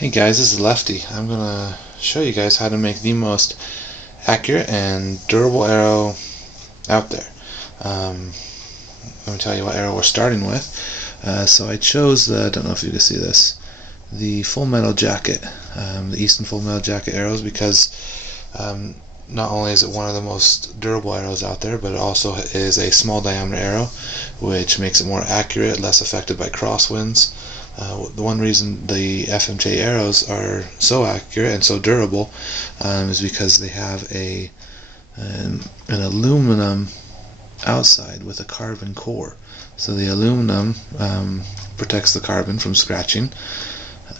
Hey guys, this is Lefty. I'm going to show you guys how to make the most accurate and durable arrow out there. Let me tell you what arrow we're starting with. So I chose, I don't know if you can see this, the Full Metal Jacket, the Easton Full Metal Jacket arrows, because not only is it one of the most durable arrows out there, but it also is a small diameter arrow, which makes it more accurate, less affected by crosswinds. The one reason the FMJ arrows are so accurate and so durable is because they have an aluminum outside with a carbon core. So the aluminum protects the carbon from scratching,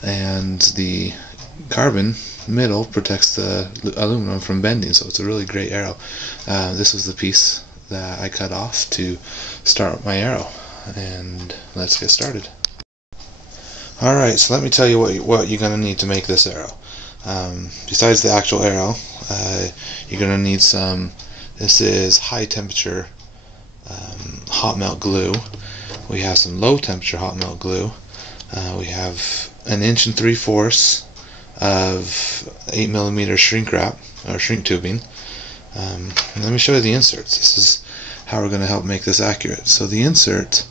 and the carbon middle protects the aluminum from bending. So it's a really great arrow. This was the piece that I cut off to start my arrow, and let's get started. Alright, so let me tell you what you're going to need to make this arrow. Besides the actual arrow, you're going to need some, this is high temperature hot melt glue. We have some low temperature hot melt glue. We have 1 3/4 inches of 8mm shrink wrap, or shrink tubing. And let me show you the inserts. This is how we're going to help make this accurate. So the insert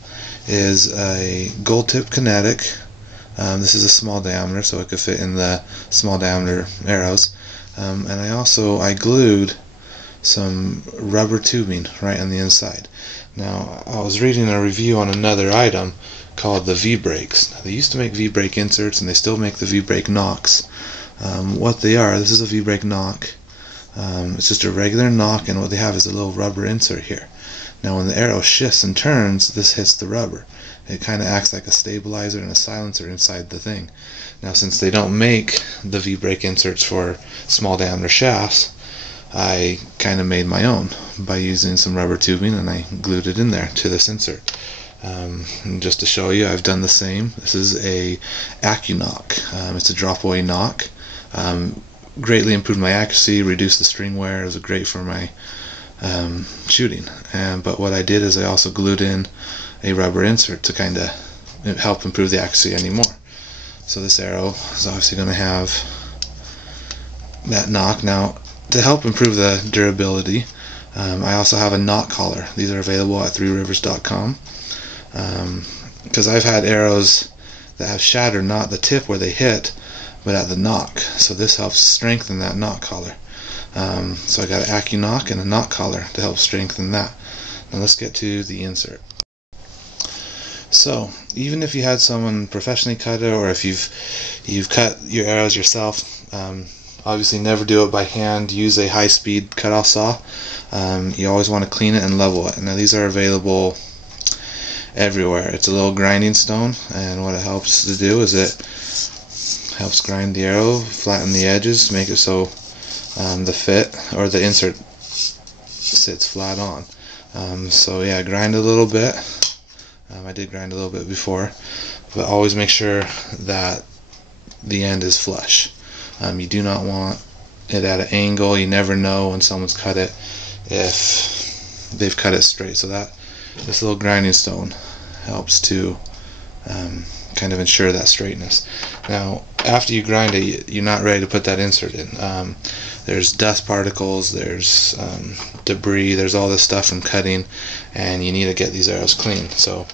is a gold tip kinetic. This is a small diameter, so it could fit in the small diameter arrows. And I glued some rubber tubing right on the inside. Now, I was reading a review on another item called the V-brakes. Now, they used to make V-brake inserts, and they still make the V-brake nocks. What they are, this is a V-brake knock. It's just a regular knock, and what they have is a little rubber insert here. Now, when the arrow shifts and turns, this hits the rubber. It kind of acts like a stabilizer and a silencer inside the thing. Now, since they don't make the V-brake inserts for small diameter shafts, I kind of made my own by using some rubber tubing, and I glued it in there to this insert. And just to show you, I've done the same. This is a AccuNock. It's a drop-away knock. Greatly improved my accuracy, reduced the string wear. It was great for my shooting. But what I did is I also glued in a rubber insert to kind of help improve the accuracy anymore. So this arrow is obviously going to have that knock. Now, to help improve the durability, I also have a knot collar. These are available at 3rivers.com, because I've had arrows that have shattered not the tip where they hit, but at the knock. So this helps strengthen that knot collar. So I got an AccuNock and a knot collar to help strengthen that. Now let's get to the insert. So even if you had someone professionally cut it, or if you've cut your arrows yourself, obviously never do it by hand. Use a high-speed cutoff saw. You always want to clean it and level it. Now these are available everywhere. It's a little grinding stone, and what it helps to do is it helps grind the arrow, flatten the edges, make it so the fit or the insert sits flat on. So yeah, grind a little bit. I did grind a little bit before, but always make sure that the end is flush. You do not want it at an angle. You never know when someone's cut it if they've cut it straight. So that this little grinding stone helps to kind of ensure that straightness. Now, after you grind it, you're not ready to put that insert in. There's dust particles, there's debris, there's all this stuff from cutting, and you need to get these arrows clean. So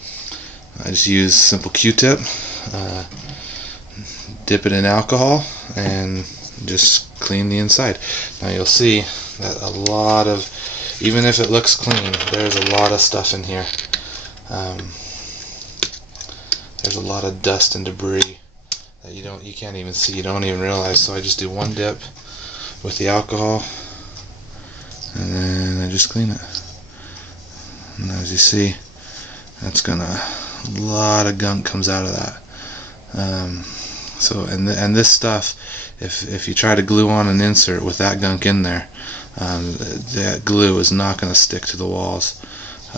I just use simple Q-tip, dip it in alcohol, and just clean the inside. Now you'll see that a lot of, even if it looks clean, there's a lot of stuff in here. There's a lot of dust and debris that you can't even see, you don't even realize. So I just do one dip with the alcohol, and then I just clean it. And as you see, that's a lot of gunk comes out of that. So and this stuff, if you try to glue on an insert with that gunk in there, that glue is not going to stick to the walls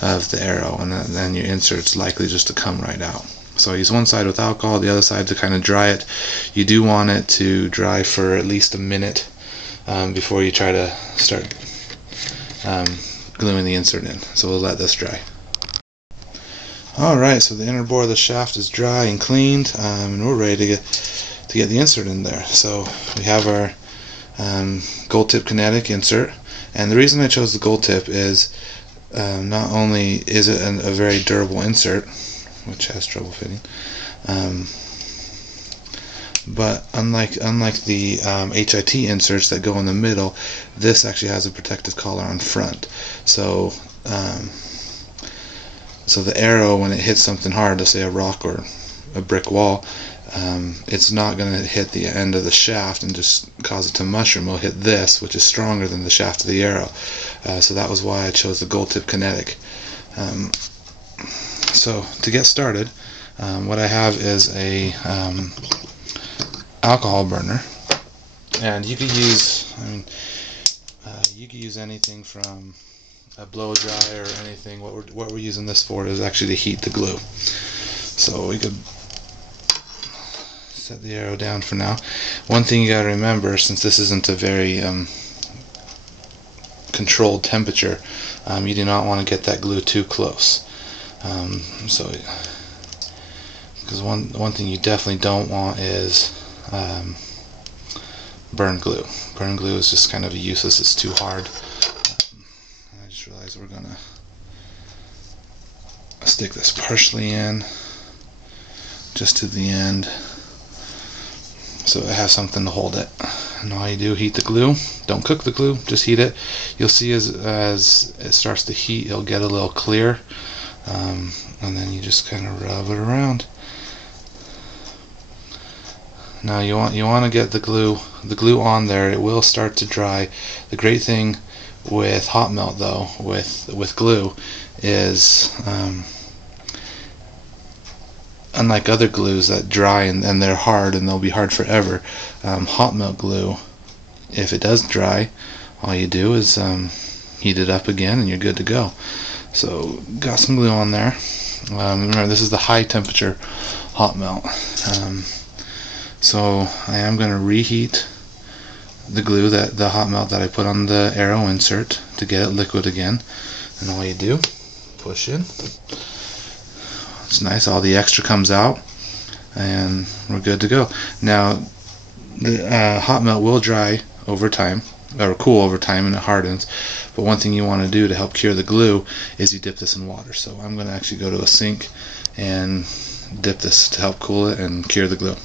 of the arrow, and then your insert's likely just to come right out. So I use one side with alcohol, the other side to kind of dry it. You do want it to dry for at least a minute before you try to start gluing the insert in. So we'll let this dry. Alright, so the inner bore of the shaft is dry and cleaned, and we're ready to get the insert in there. So we have our gold tip kinetic insert, and the reason I chose the gold tip is not only is it a very durable insert, which has trouble fitting, but unlike the HIT inserts that go in the middle, this actually has a protective collar on front. So so the arrow, when it hits something hard, let's say a rock or a brick wall, it's not going to hit the end of the shaft and just cause it to mushroom. It'll hit this, which is stronger than the shaft of the arrow. So that was why I chose the gold tip kinetic. So to get started, what I have is a alcohol burner, and you could use, you could use anything from a blow dry or anything. What we're using this for is actually to heat the glue. So we could set the arrow down for now. One thing you got to remember, since this isn't a very controlled temperature, you do not want to get that glue too close. Because one thing you definitely don't want is burn glue. Burn glue is just kind of useless. It's too hard. I just realized we're gonna stick this partially in, just to the end, so it has something to hold it. And all you do, heat the glue. Don't cook the glue, just heat it. You'll see as it starts to heat, it'll get a little clear, and then you just kind of rub it around. Now you want to get the glue on there. It will start to dry. The great thing with hot melt, though, with glue, is unlike other glues that dry and they're hard and they'll be hard forever, hot melt glue, if it does dry, all you do is heat it up again and you're good to go. So got some glue on there. Remember, this is the high temperature hot melt. So I am going to reheat the glue, the hot melt that I put on the arrow insert, to get it liquid again. And all you do, push in. It's nice, all the extra comes out, and we're good to go. Now the hot melt will dry over time, or cool over time, and it hardens. But one thing you want to do to help cure the glue is you dip this in water. So I'm going to actually go to a sink and dip this to help cool it and cure the glue.